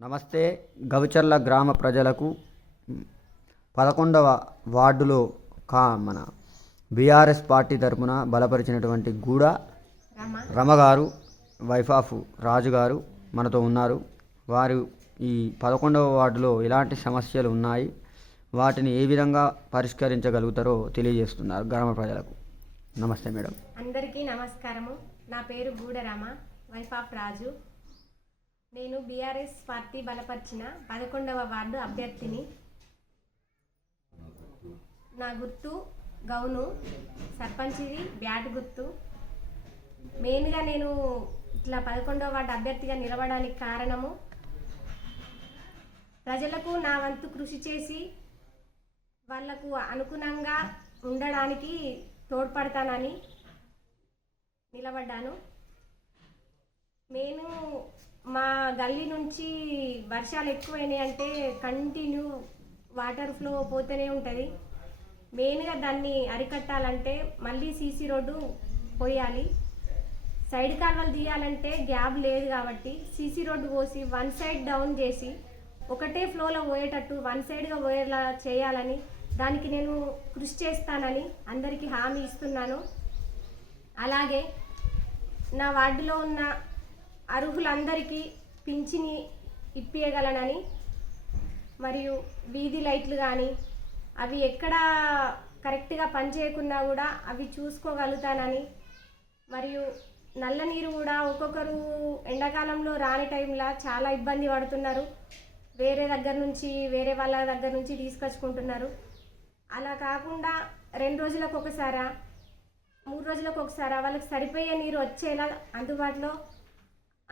నమస్తే. గవిచర్ల గ్రామ ప్రజలకు 11వ వార్డులో మన బీఆర్ఎస్ పార్టీ తరపున బలపరిచినటువంటి గూడ రమ గారు, వైఫ్ ఆఫ్ రాజు గారు మనతో ఉన్నారు. వారు ఈ 11వ వార్డులో ఎలాంటి సమస్యలు ఉన్నాయి, వాటిని ఏ విధంగా పరిష్కరించగలుగుతారో తెలియజేస్తున్నారు గ్రామ ప్రజలకు. నమస్తే మేడం. అందరికీ నమస్కారము. నా పేరు గూడ రమ, వైఫ్ ఆఫ్ రాజు. నేను బీఆర్ఎస్ పార్టీ బలపరిచిన 11వ వార్డు అభ్యర్థిని. నా గుర్తు గౌను, సర్పంచిది బ్యాట్ గుర్తు. మెయిన్గా నేను ఇట్లా 11వ వార్డు అభ్యర్థిగా నిలవడానికి కారణము, ప్రజలకు నా వంతు కృషి చేసి వాళ్లకు అనుగుణంగా ఉండడానికి తోడ్పడతానని నిలబడ్డాను. నేను మా గల్లీ నుంచి వర్షాలు ఎక్కువైనాయి అంటే కంటిన్యూ వాటర్ ఫ్లో పోతూనే ఉంటుంది. మెయిన్గా దాన్ని అరికట్టాలంటే మళ్ళీ సీసీ రోడ్డు పోయాలి. సైడ్ కాలువలు తీయాలంటే గ్యాప్ లేదు కాబట్టి సీసీ రోడ్డు పోసి వన్ సైడ్ డౌన్ చేసి ఒకటే ఫ్లోలో పోయేటట్టు వన్ సైడ్గా పోయేలా చేయాలని, దానికి నేను కృషి చేస్తానని అందరికీ హామీ ఇస్తున్నాను. అలాగే నా వార్డులో ఉన్న అర్హులందరికీ పింఛని ఇప్పించగలనని, మరియు వీధి లైట్లు కానీ అవి ఎక్కడ కరెక్ట్గా పనిచేయకున్నా కూడా అవి చూసుకోగలుగుతానని, మరియు నల్ల నీరు కూడా ఒక్కొక్కరు ఎండాకాలంలో రాని టైంలో చాలా ఇబ్బంది పడుతున్నారు. వేరే వాళ్ళ దగ్గర నుంచి తీసుకొచ్చుకుంటున్నారు. అలా కాకుండా 2 రోజులకు ఒకసారా 3 రోజులకు ఒకసారా వాళ్ళకి సరిపోయే నీరు వచ్చేలా అందుబాటులో,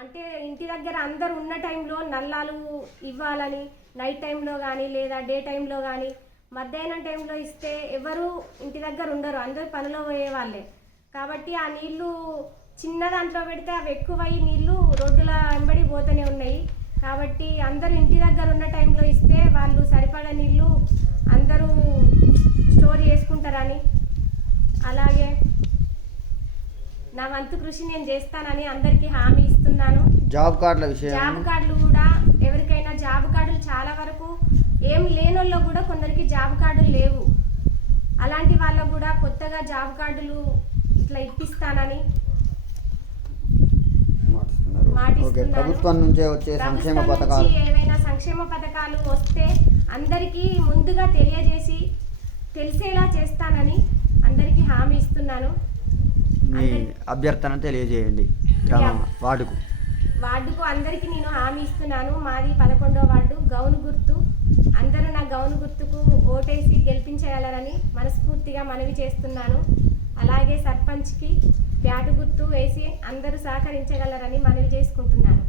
అంటే ఇంటి దగ్గర అందరు ఉన్న టైంలో నల్లాలు ఇవ్వాలని, నైట్ టైంలో కానీ లేదా డే టైంలో కానీ మధ్యాహ్నం టైంలో ఇస్తే ఎవరు ఇంటి దగ్గర ఉండరు, అందరూ పనిలో పోయే వాళ్ళే. కాబట్టి ఆ నీళ్లు చిన్న దాంట్లో పెడితే అవి ఎక్కువయ్యి నీళ్లు రోడ్డుల వెంబడి పోతూనే ఉన్నాయి. కాబట్టి అందరూ ఇంటి దగ్గర ఉన్న టైంలో ఇస్తే వాళ్ళు సరిపడా నీళ్లు అందరూ స్టోర్ చేసుకుంటారని, అలాగే నా వంతు కృషి నేను చేస్తానని అందరికీ హామీ ఇస్తున్నాను. జాబ్ కార్డులు కూడా ఎవరికైనా జాబ్ కార్డులు చాలా వరకు ఏం లేనోళ్ళో కూడా కొందరికి జాబ్ కార్డులు లేవు. అలాంటి వాళ్ళకు కూడా కొత్తగా జాబ్ కార్డులు ఇట్లా ఇప్పిస్తానని ప్రభుత్వం నుంచి వచ్చే సంక్షేమ పథకాలు, ఏవైనా సంక్షేమ పథకాలు వస్తే అందరికీ ముందుగా తెలిసేలా చేస్తానని అందరికీ హామీ ఇస్తున్నాను. మీ అభ్యర్థన తెలియజేయండి. వార్డుకు అందరికీ నేను హామీ ఇస్తున్నాను. మాది 11వ వార్డు గౌను గుర్తు. అందరూ నా గౌను గుర్తుకు ఓటేసి గెలిపించగలరని మనస్ఫూర్తిగా మనవి చేస్తున్నాను. అలాగే సర్పంచ్కి బ్యాటు గుర్తు వేసి అందరూ సహకరించగలరని మనవి చేసుకుంటున్నాను.